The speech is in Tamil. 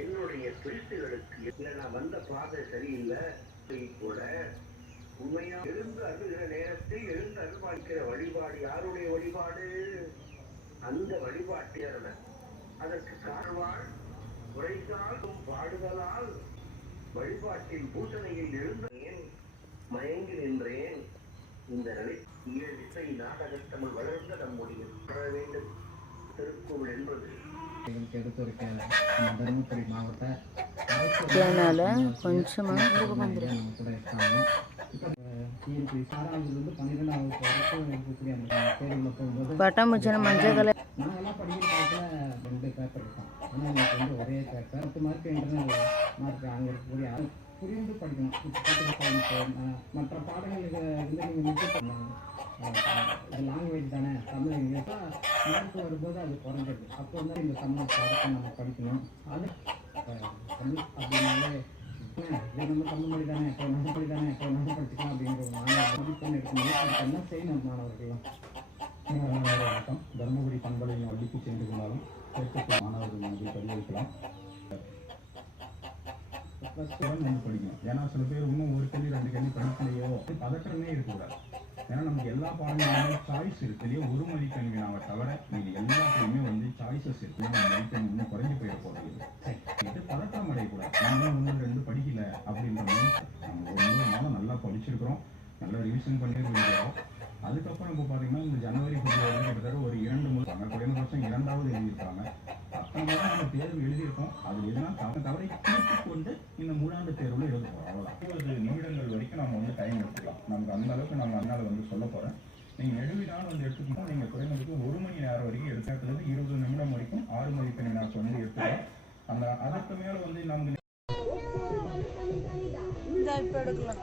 என்னுடைய துரிசுகளுக்கு நான் வந்த பாதை சரியில்லை போல உண்மையா எழுந்து அருகிற நேரத்தில் எழுந்து அருள்பாய்க்கிற வழிபாடு யாருடைய வழிபாடு? அந்த வழிபாட்டியர் அதற்கு காரணம் உரைத்தாலும் பாடுதலால் வழிபாட்டின் பூசணையில் எழுந்தேன், மயங்கி நின்றேன். இந்த ஏழு இசை நாடகத்தமிழ் வளர்ந்த நம்முடைய வர வேண்டும். திருக்குறள் என்பது தருமபுரி மாவட்ட பட்டாம்பூச்சி மஞ்சள் கலர் நாங்கெல்லாம் படிக்கிற காலத்தில் 2 பேப்பர் இருக்கும். ஆனால் எனக்கு வந்து ஒரே பேப்பர் 10 மார்க் இன்டர்னல் மார்க் அங்கே இருக்கக்கூடிய புரிந்து படிக்கணும். மற்ற பாடங்களுக்கு வந்து நீங்கள் மிஸ் பண்ணணும். இது லாங்குவேஜ் தானே, தமிழ் இங்கிலீஷாக மார்க் வரும்போது அது குறைஞ்சிருக்கு. அப்போ வந்து இந்த தமிழ் பாடத்தை நம்ம படிக்கணும். அது தமிழ் அப்படின்னாலே இது நம்ம தமிழ் மொழி தானே, இப்போ நம்ம மொழி தானே, இப்போ நம்ம படிச்சுக்கலாம் அப்படிங்கிற ஒரு மாணவர் மதிப்பெண் எடுக்கணும். என்ன செய்யணும் மாணவர்கள்லாம்? வணக்கம். தருமபுரி பண்பலையின் வள்ளிக்கு சென்று கொண்டாலும் சேர்க்கக்கூடிய மாணவர்கள் மனதை பதிவளிக்கலாம். நம்ம படிக்கணும். ஏன்னா சில பேர் இன்னும் ஒரு கேள்வி 2 கேள்வி படிக்கலையோ பதற்றமே இருக்கக்கூடாது. ஏன்னா நமக்கு எல்லா பாடங்களுமே சாய்ஸ் இருக்கு இல்லையோ, ஒரு மதிப்பெண் வினாவை தவிர இது எல்லாத்துலையுமே வந்து சாய்ஸஸ் இருக்கு. நம்ம மதிப்பெண் இன்னும் குறைஞ்சு போயிட போகிறது. இது பதற்றம் அடையக்கூடாது. நம்ம 1 2 படிக்கல அப்படின்ற நம்ம ஒரு 3 மாதம் நல்லா படிச்சிருக்கிறோம், நல்லா ரிவிஷன் பண்ணியிருக்கோம். அதுக்கப்புறம் இப்போ பார்த்தீங்கன்னா இந்த ஜனவரி பிப்ரவரி கிட்டத்தட்ட ஒரு 2 முறை குறைந்தபட்சம் 2வது எழுதியிருக்காங்க. அத்தனை முறை நம்ம தேர்வு எழுதியிருக்கோம். அது எதுனா தவறை தீர்த்து கொண்டு இந்த 3ஆண்டு தேர்வில் எழுத போகிறோம். அவ்வளோதான். 20 நிமிடங்கள் வரைக்கும் நம்ம வந்து டைம் எடுத்துக்கலாம். நமக்கு அந்த அளவுக்கு நம்ம அதனால் வந்து சொல்ல போகிறேன். நீங்கள் நெடுவினால் வந்து எடுத்துக்கணும். நீங்கள் குறைந்தபட்சம் 1 மணி நேரம் வரைக்கும் எடுத்துலேருந்து 20 நிமிடம் வரைக்கும் 6 மதிப்பெண் நான் வந்து எடுத்துக்கலாம். அந்த அதற்கு மேலே வந்து நமக்கு எடுக்கலாம்.